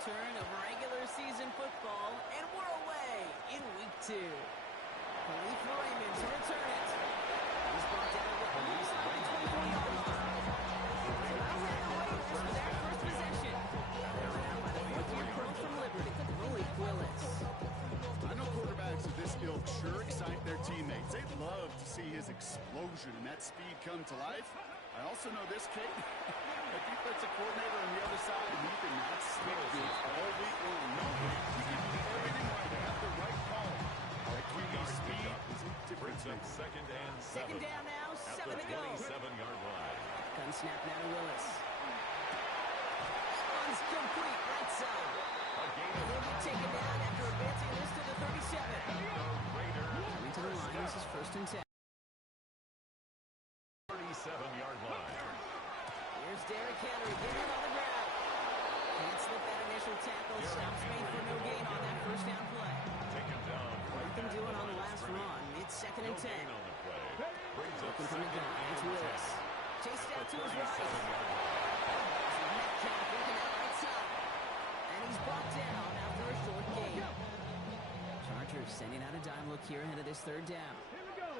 return of regular season football, and we're away in week 2. Khalif Raymond to return it. He's brought down inside the 24-yard line. So that'll send the Raiders for their first possession. They're out by the fourth-year pro from Liberty, Malik Willis. I know quarterbacks of this ilk sure excite their teammates. They love to see his explosion and that speed come to life. I also know this kid, a defensive coordinator on the other side, he did not stick this all week long. No, he can do everything right. They have the right call. That QB speed is a difference maker. Second down now, 7 to go. 27-yard line. Gun snap now to Willis. One's complete, right side. He'll be taken down after advancing this to the 37. Coming to the line, this is 1st and 10. 37-yard line. Here's Derrick Henry getting it on the ground. Can't slip that initial tackle. Stops made for no gain on that first down play. Taken down. Nothing doing on the last run. It's 2nd and 10. On the play. Brings up Looking from the gun. It's Willis. Chased out to his right. Metcalf looking out right side. And he's brought down after a short gain. Chargers sending out a dime look here ahead of this 3rd down. Here we go.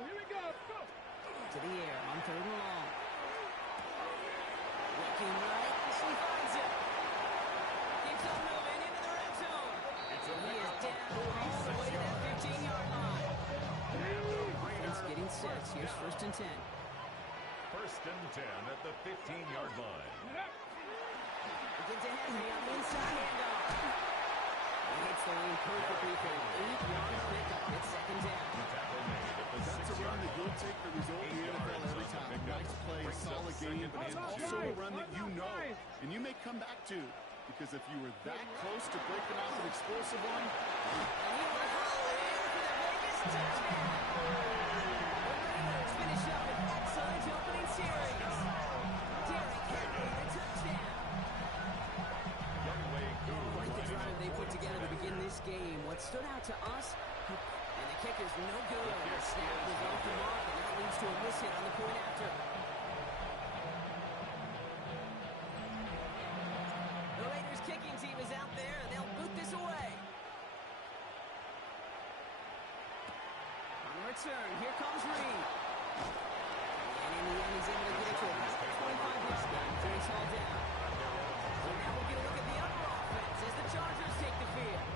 To the air on 3rd and long. Looking right, she finds it. Keeps on moving into the red zone. He is down all the way to that 15-yard line. It's getting set. Here's 1st and 10. 1st and 10 at the 15-yard line. He gets to Henry on the inside handoff. He hits the lane perfectly for an 8-yard pickup. It's 2nd down. Tackle made at the That's a run that you'll take the result in the NFL every time. Nice play, solid game, but it's also a run that you know and you may come back to, because if you were that close to breaking off an explosive one, And he will haul it in for the Vegas touchdown. The Raiders finish up an excellent opening series. Derrick Henry, the touchdown. Quite the drive they put together to begin this game. What stood out to us, and the kick is no good. The snap was off the mark, and that leads to a miss hit on the point after. The Raiders kicking team is out there, and they'll boot this away. On the return, here comes Reed. And in the end, he's able to get it to about the 25-yard line until he's hauled down. So now we'll get a look at the other offense as the Chargers take the field.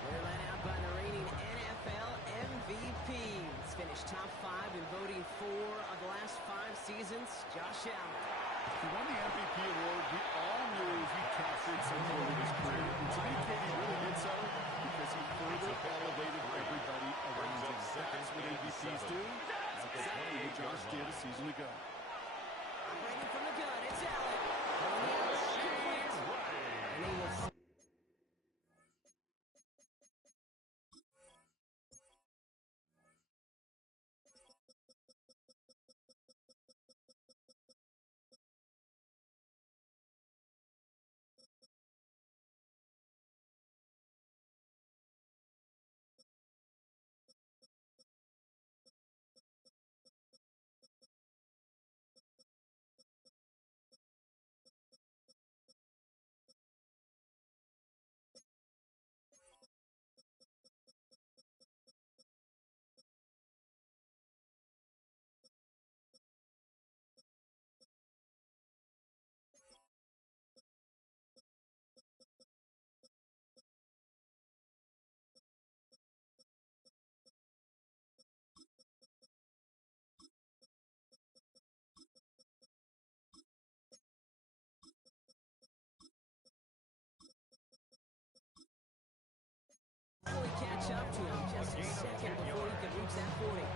They're led out by the reigning NFL MVPs. Finished top 5 in voting 4 of the last 5 seasons, Josh Allen. he won the MVP award. We all knew he captured some point of his career. And to me, Katie really did so because he further elevated everybody around him. That's what MVPs do. That's exactly what Josh did a season ago. Operating from the gun, it's Allen. On the outside, complete. And he will... Fully catch up to him just a second before he can reach that 40.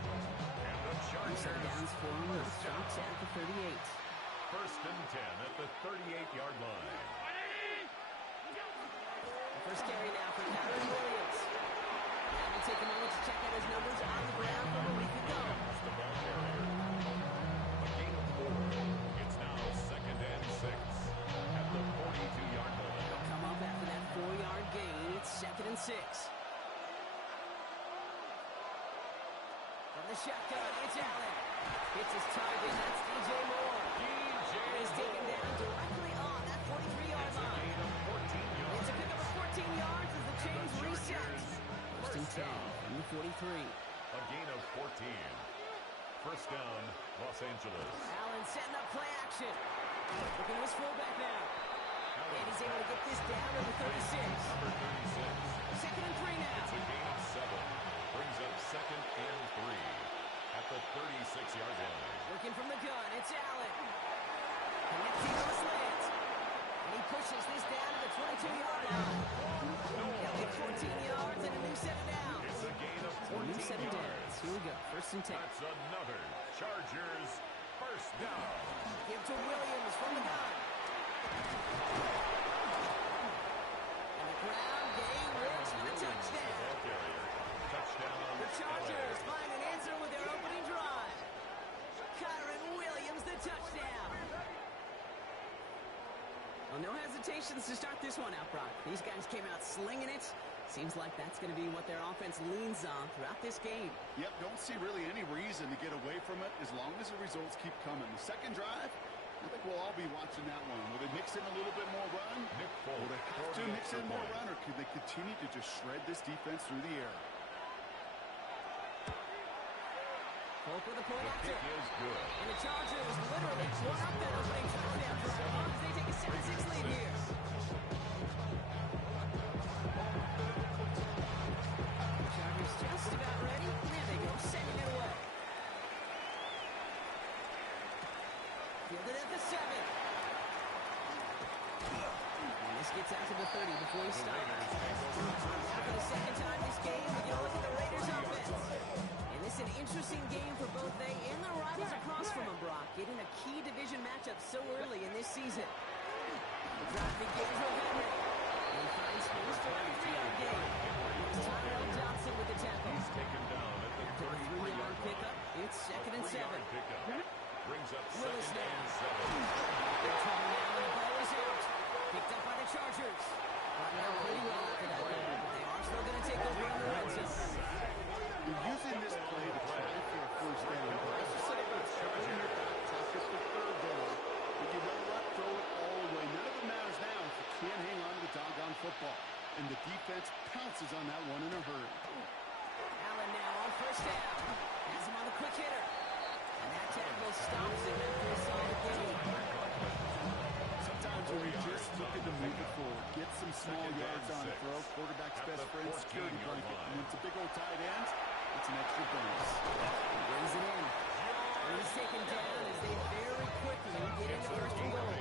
Second downs for him. Stops at the 38. 1st and 10 at the 38-yard line. First carry now for Kyren Williams. Now we'll take a moment to check out his numbers on the ground from a week ago. The ball carrier. A gain of 4. It's now 2nd and 6 at the 42-yard line. He'll come up after that 4-yard gain. It's 2nd and 6. From the shotgun, it's Allen. Hits his target. That's DJ Moore. And he's taken down directly on that 43-yard line. It's a pickup reset. Chargers. First and 10 down. from the 43. A gain of 14. First down, Los Angeles. Allen setting up play action. Looking at his fullback now. And he's able to get this down to the 36. Number 36. Second and 3 now. It's a gain of 7. Brings up second and 3 at the 36-yard line. Working from the gun, it's Allen. Connecting to the slants. And he pushes this down to the 22-yard line. He'll get 14 yards and a new set of downs. It's a gain of A new 14 set of downs. yards. Here we go, first and 10. That's another Chargers first down. Give to Williams from the gun. And the ground game Rich for the touchdown. Ball carrier. Touchdown. The Chargers LA. find an answer with their opening drive. Kyron Williams, the touchdown. Well, no hesitations to start this one out, Brock. These guys came out slinging it. Seems like that's going to be what their offense leans on throughout this game. Yep, don't see really any reason to get away from it as long as the results keep coming. The second drive, I think we'll all be watching that one. Will they mix in a little bit more run? Nick Folk. Will they have to mix in more run, or could they continue to just shred this defense through the air? Polk with a point The after. kick is good. And the Chargers literally tore up that opening touchdown drive as they take a 7-6 lead here. The Chargers just about ready. There they go, sending it away. Fielded at the 7. And this gets out to the 30 before he The stops. Raiders take over Now for the second time this game, we get a look at the Raiders offense. And this is an interesting game for both they and the rivals across from them, Brock, getting a key division matchup so early in this season. The drive begins with Henry. And he finds space for a 3-yard gain. It's Tyrell Johnson with the tackle. He's taken down at the After a 3-yard 33-yard pickup, line. it's second and 7. Three-yard pickup. Brings up Willis second now. and 7. They're trouble now, and the ball is out. Picked up by the Chargers. Brought down pretty well after that goal, but they are still going to take over on the red zone. You're using this play to try for a first down. But as you say, let's charge in your back pocket for third down. But you know what? Throw it all away. None of it matters now if you can't hang on to the doggone football. And the defense pounces on that one in a hurry. Allen now on first down. Has him on the quick hitter. And that tackle stops him after a solid gain. Sometimes when you're just looking to move it forward, get some small Second yards and on the 6. throw, quarterback's At best the friend, security 14-yard blanket. line. And when it's a big old tight end, it's an extra bonus. He brings it in. And he's taken down as they very quickly get into first and goal.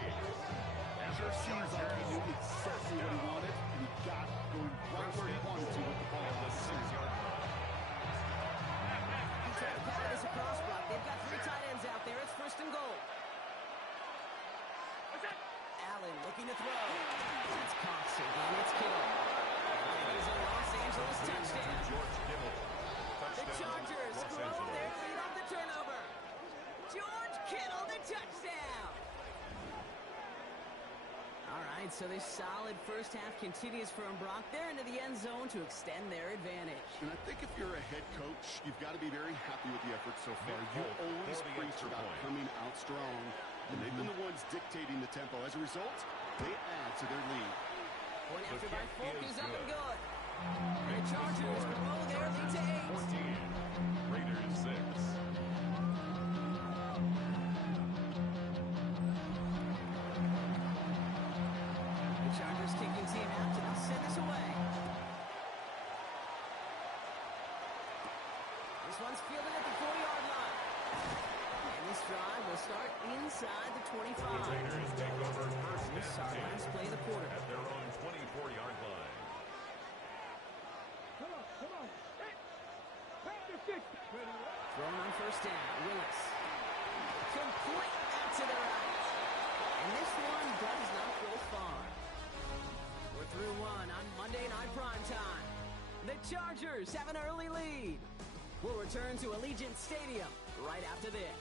Sure seems like he knew exactly what he wanted, and he got going right where he wanted to with the ball. At the 6-yard line. He tried to power this across block. They've got 3 tight ends out there. It's first and goal. Allen looking to throw. It's Cox again. It's Kittle. And that is a Los Angeles touchdown. George Kittle. The Touchdown, Chargers Los grow Angeles. their lead on the turnover. George Kittle, the touchdown. All right, so this solid first half continues from Brock. They're into the end zone to extend their advantage. And I think if you're a head coach, you've got to be very happy with the effort so far. Nick You Folk always for the preach extra about point. coming out strong, and they've been the ones dictating the tempo. As a result, they add to their lead. Point The after by kick Folk is is up and good. good. And the Chargers grow their lead to 8. 14. Raiders 6. The Chargers kicking team out to now send this away. This one's fielded at the 4-yard line. And this drive will start inside the 25. The Raiders take over first This is our and last 10 play of the quarter. at their own 24-yard line. Thrown on first down. Willis. Complete out to the right. And this one does not go far. We're through one on Monday Night Primetime. The Chargers have an early lead. We'll return to Allegiant Stadium right after this.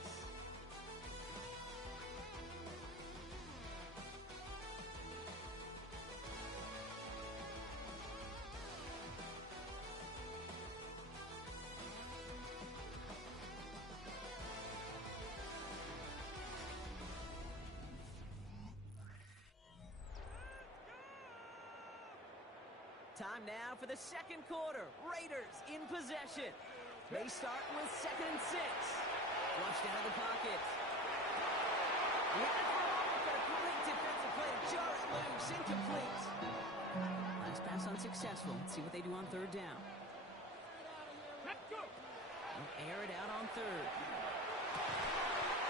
Time now for the second quarter. Raiders in possession. They start with 2nd and 6. Flushed out of the pocket. He had it for a moment, but a great defensive play to jar it loose. Incomplete. Last pass unsuccessful. Let's see what they do on 3rd down. They'll air it out on 3rd.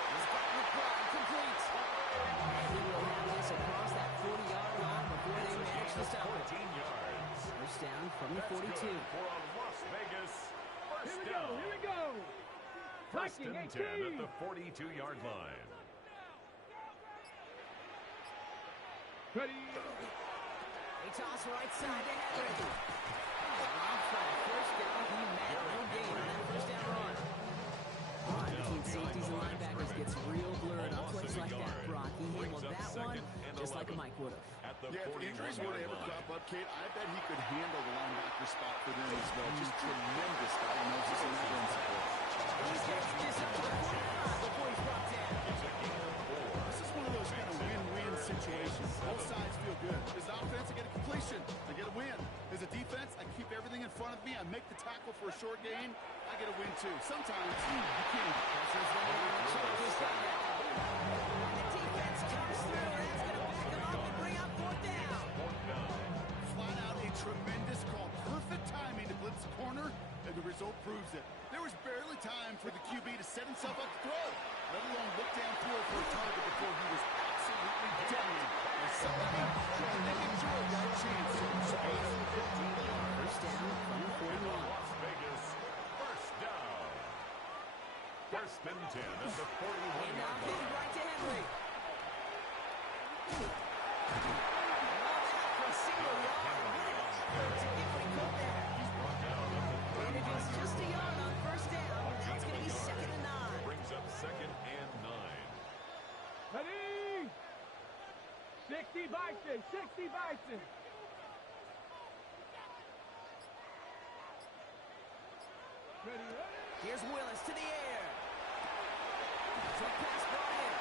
He's got the pride complete. And he will have this across that 40-yard line before they manage to stop it. 14 yards. First down from the 42. For a Las Vegas first down. Here we go. First and 10 at the 42-yard line. Ready. They toss right side to Henry. Rob flat. First down. He met no gain on that first down run. Between safeties and linebackers gets real blurred on plays like that, Brock. He handled that one just like Mike would have. Yeah, if injuries were to ever crop up, Kate, I bet he could handle the linebacker spot for them as well. Just tremendous diagnosis in that end support. He's going to get this up to the 45 before he's brought down. This is one of those kind of win-win situations. Both sides feel good. As an offense, I get a completion. I get a win. As a defense, I keep everything in front of me. I make the tackle for a short gain. I get a win, too. Sometimes, you can't. Pressure's there on the Chargers right now. And the defense comes through. That's going to back them up and bring up 4th down. Flat out a tremendous call. Perfect timing to blitz the corner, and the result proves it. There was barely time for the QB to set himself up to throw, let alone look downfield for a target before he was absolutely dead. Somebody making sure a right chance to First down from the 41. Las Vegas first down. First and 10 at the 41-yard And now line. right to Henry. For a single yard. What an effort to get what he could there. And it is just a yard on first down. Now it's going to be 2nd and 9. Brings up 2nd and 9. Ready. 60 Bison. 60 Bison. Ready. Here's Willis to the air. Short pass brought in.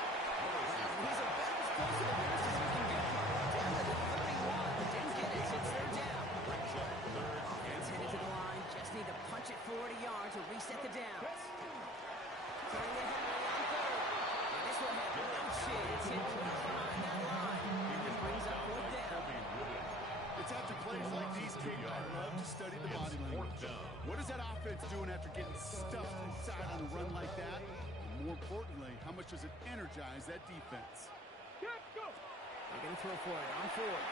He's about as close to the finish as you can get. Down to the 31. Didn't get it, so it's 3rd down. Brings up 3rd Offense and headed to 1. the line. Just need to punch it forward a yard to reset the downs. Turning to Henry on 3rd. And this one had no chance. Hit right behind that line. And brings up 4th down. It's after plays like these, Kate, I love to study the body language. What is that offense doing after getting stuffed inside on a run like that? And more importantly, how much does it energize that defense? Go. They're going to throw for it on 4th.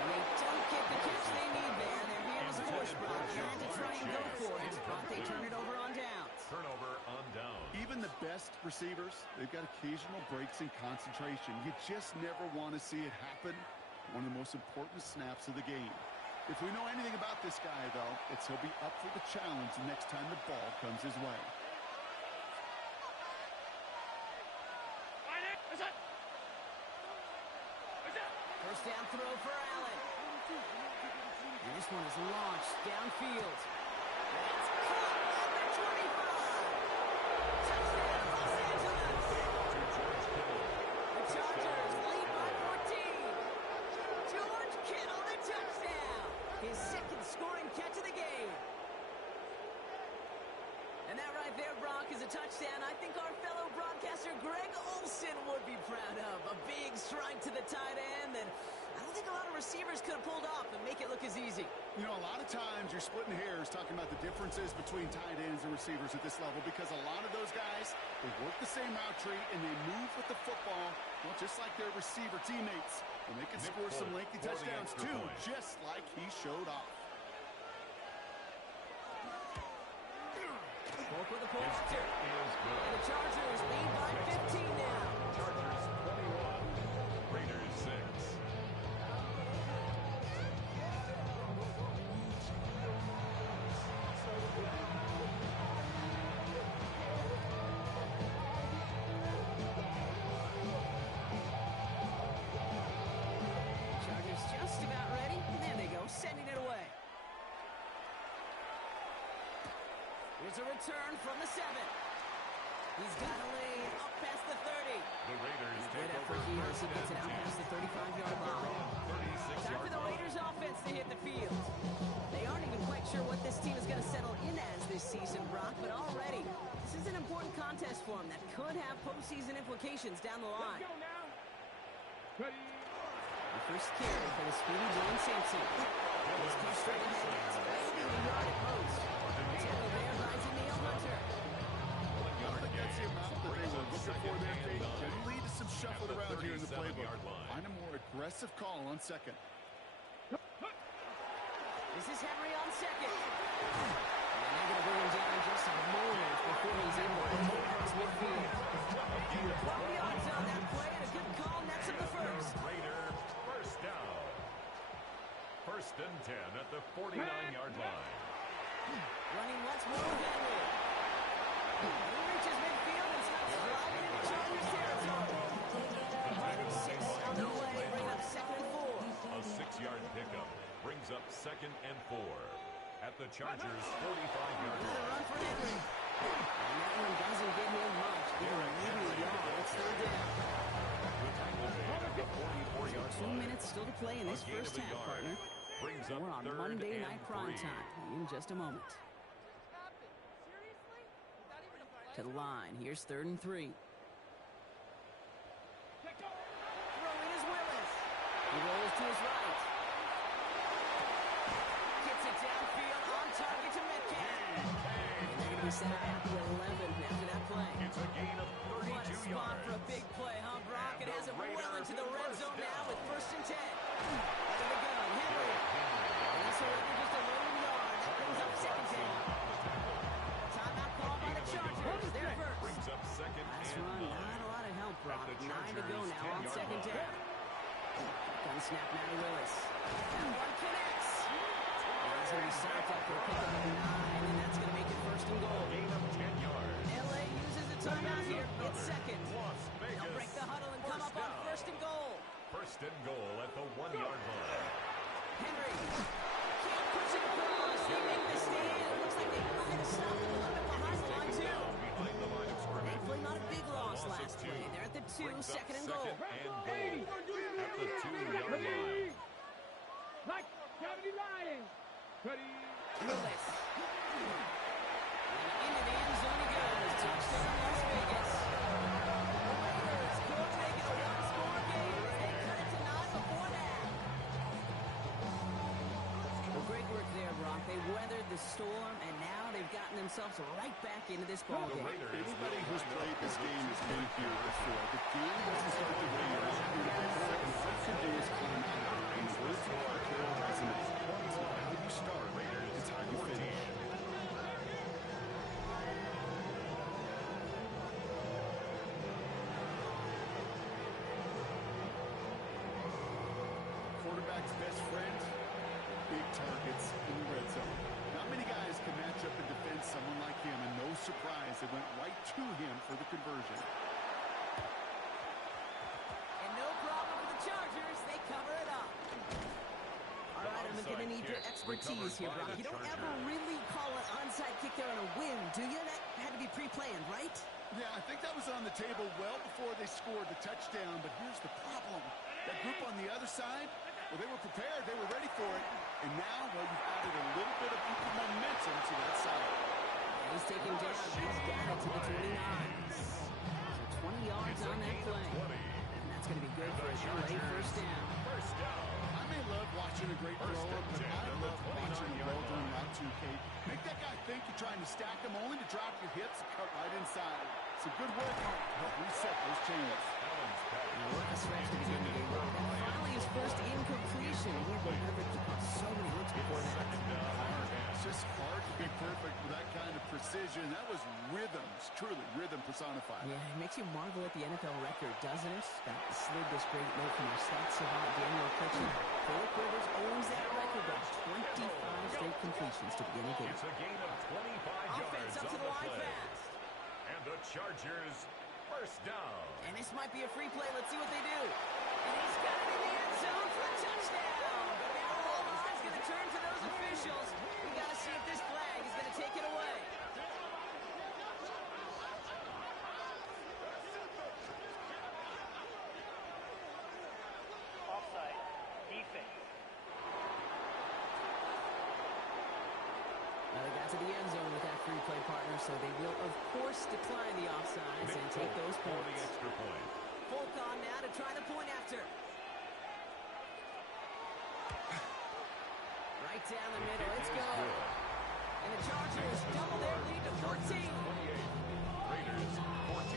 And they don't get the catch they need there. Their hands forced, Brock. Trying to try and go for it, but they turn it over on downs. Turnover on down. Even the best receivers, they've got occasional breaks in concentration. You just never want to see it happen. One of the most important snaps of the game. If we know anything about this guy, though, it's he'll be up for the challenge the next time the ball comes his way. First down throw for Allen. And this one is launched downfield. It's caught at the 25. Touchdown, Los Angeles. The Chargers lead by 14. George Kittle, the touchdown. His 2nd scoring catch of the game. And that right there, Brock, is a touchdown I think our fellow broadcaster Greg Olsen would be proud of. A big strike to the tight end that I don't think a lot of receivers could have pulled off and make it look as easy. You know, a lot of times you're splitting hairs talking about the differences between tight ends and receivers at this level because a lot of those guys, they work the same route tree and they move with the football, well, just like their receiver teammates. And they can score some lengthy touchdowns too, just like he showed off. Volk with the pull after. Is good. And the Chargers lead by 15 now. Chargers 21. Raiders 6. Chargers just about ready. And there they go, sending it away. Here's a return from the 7. He's got a lane up past the 30. The Raiders Good take effort over here as he first gets it and out 10. past the 35-yard line. 36 Time for yard the line. Raiders offense to hit the field. They aren't even quite sure what this team is going to settle in as this season, Brock, but already, this is an important contest for them that could have postseason implications down the Let's line. go now. Ready. The first carry for the speedy Dylan Sampson. This comes straight ahead. It's maybe a yard at most. Tackle there by Danielle Hunter. I don't think that's the amount that they were looking for there, Kate. Can lead to some shuffle around here in the playbook. Find a more aggressive call on second. This is Henry on second. And they're going to bring him down just a moment before he's able to get towards midfield. 12 yards on that play and a good call nets him the first. Raider first down. First and 10 at the 49-yard line. Running once more with Henry. He reaches midfield and starts driving into Chargers territory. 6 on the way, bring up second and 4. A 6-yard pickup brings up second and 4 at the Chargers' 45-yard Another line. run for Henry. And that one doesn't get him much. Give him maybe a yard. It's third down. The tackle made at the 44-yard 2 line. minutes still to play in this A gain first of a half, yard. partner. Brings And up we're on third Monday and Night Prime 3. Time in just a moment. To the line. Here's third and 3. Throwing is Willis. He rolls to his right. Gets it downfield on target to Metcalf. And they're going to be set at the 11 after that play. It's a gain of What a 32 spot for a yards. big play, huh, Brock? And It has the him well Raiders into the red first zone now down. with first and 10. To the gun, Henry. And that's already just a lone yard. That brings up second down. Timeout call by the Chargers. They're first. Brings up second Last and run, 9. not a lot of help, Brock. the 9 to go Chargers' now on 10-yard second line. down. Gun snap now to Willis. That one connects. And he's going to be stopped up for a pickup of 9, and that's going to make it first and goal. Gain of 10 yards. LA uses the timeout here. It's second. Las They'll Vegas. break the huddle and come up on down. first and goal. First and goal at the 1-yard line. Henry can't push it across. They make the stand. It looks like they might have stopped him a little bit behind the line, too. Down behind the line of scrimmage. Thankfully, not a big loss Loss of last 2. play. They're at the 2, Brings up second and goal. second and goal at the 2-yard line. Ready. Like Gravity Lion. Ready. Willis. And into the end zone he goes. Touchdown, Las Vegas. The Raiders could make it a one-score game as they cut it to 9 before half. Well, great work there, Brock. They weathered the storm, and now they've gotten themselves right back into this ball The game. Raiders Anybody will who's line up played this over game has 2 been here before. The game doesn't start the way you're out here to play. All you can do is climb out. And the words of Carroll resonate. It's not how you start, it's how you finish. Quarterback's best friend, big targets in the red zone. Not many guys can match up and defend someone like him, and no surprise, they went right to him for the conversion. And no problem with the Chargers. They cover it up. All right, I'm going to need your expertise here, Brock. You don't ever really call an onside kick there on a win, do you? That had to be pre-planned, right? Yeah, I think that was on the table well before they scored the touchdown, but here's the problem. That group on the other side, well, they were prepared, they were ready for it, and now, well, you've added a little bit of momentum to that side. He's taken down. He's got it to the 29. So 20 yards It's a on that gain of play. 20. And that's going to be good And for the a LA Chargers first down. First down. I may love watching a great First thrower, and but 10 I on the love watching a 29-yard well-done line. route too, Kate. Make that guy think you're trying to stack him only to drop your hips and cut right inside. Some good work to help reset those chains. Allen's pass. What a stretch to begin the game. And finally his first incompletion. He had been perfect on so many looks before that. Second down. It's just hard to be perfect with that kind of precision. That was rhythm, truly rhythm personified. Yeah, it makes you marvel at the NFL record, doesn't it? That slid this great note from our stats savant Daniel Kitchen. Philip Rivers owns that record by 25 straight completions to begin the game. It's a gain of 25 Offense yards up to on the the line play. fast. And the Chargers first down. And this might be a free play. Let's see what they do. And he's got it in the end zone for a touchdown. But now all eyes going to turn to those officials. We got to see if this flag is going to take it away. Offside. to the end zone with that free play partner, so they will, of course, decline the offsides and take those For the points. extra point. Folk on now to try the point after. Right down the middle. Kick Let's is go. good. And the Chargers double their lead to 14. 28. Raiders 14.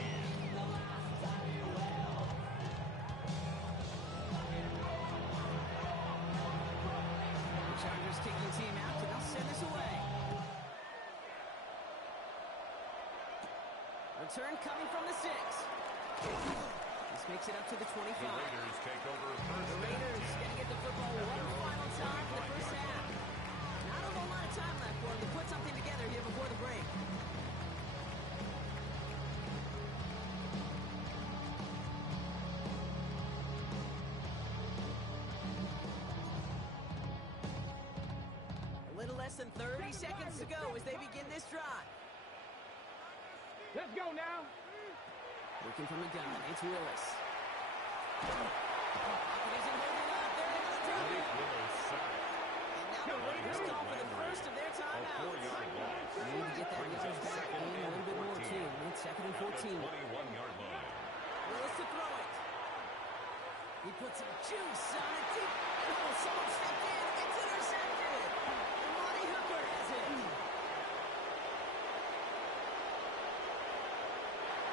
The Chargers kicking team out, and they'll send this away. Return coming from the 6. This makes it up to the 25. The Raiders take over first. The Raiders going to get the football one final time for the first half. Not a whole lot of time left for them to put something together here before the break. A little less than 30 seconds to go as they begin this drive. Let's go now. Working from the gun, it's Willis. Pocket isn't holding up. They're able to drop it. Willis sack. And now the Raiders call for the first of their A timeouts. 4-yard loss. They need to get that Brings yardage up back second and a and little bit more, 14. too. It's second and 14. 21-yard line. Willis to throw it. He puts some juice on it deep. Oh, someone stepped in. It's intercepted. Amani Hooker has it.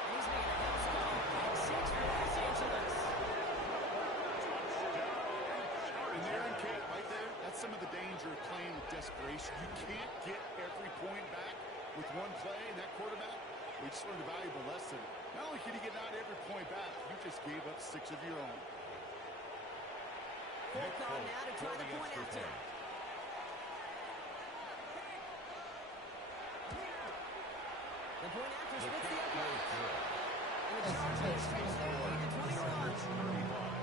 And he's making a house call. Pick 6 for Los Angeles. And there in camp, right there, that's some of the danger of playing with desperation. You can't get every point back with one play, and that quarterback, we just learned a valuable lesson. Not only can you get not every point back, you just gave up 6 of your own. Folk on now to try the point after. The point after splits the upright. And the Chargers stretch their lead to 21. 35.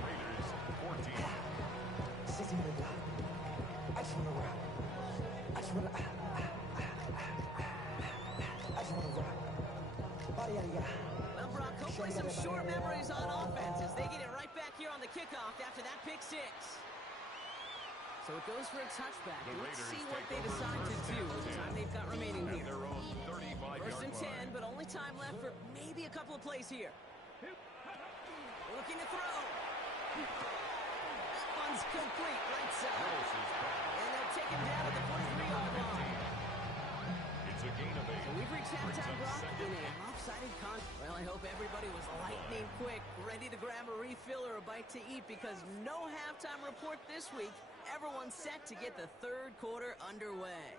Raiders 14. I just wanna rock. I just wanna rock. Body, yada, yada. Well, Brock, hopefully some short memories on offense as they get it right back here on the kickoff after that pick 6. So it goes for a touchback. The Let's Raiders see what take they over decide to first do and with the 10. time they've got remaining At here. their own 35-yard First and 10, line. but only time left for maybe a couple of plays here. Looking to throw. That one's complete, right side. Willis is back. And they'll take him down at the 43-yard line. It's a gain of 8. So we've reached Brings halftime, up Brock, second in a and lopsided contest. Well, I hope everybody was lightning quick, ready to grab a refill or a bite to eat, because no halftime report this week. Everyone's set to get the third quarter underway.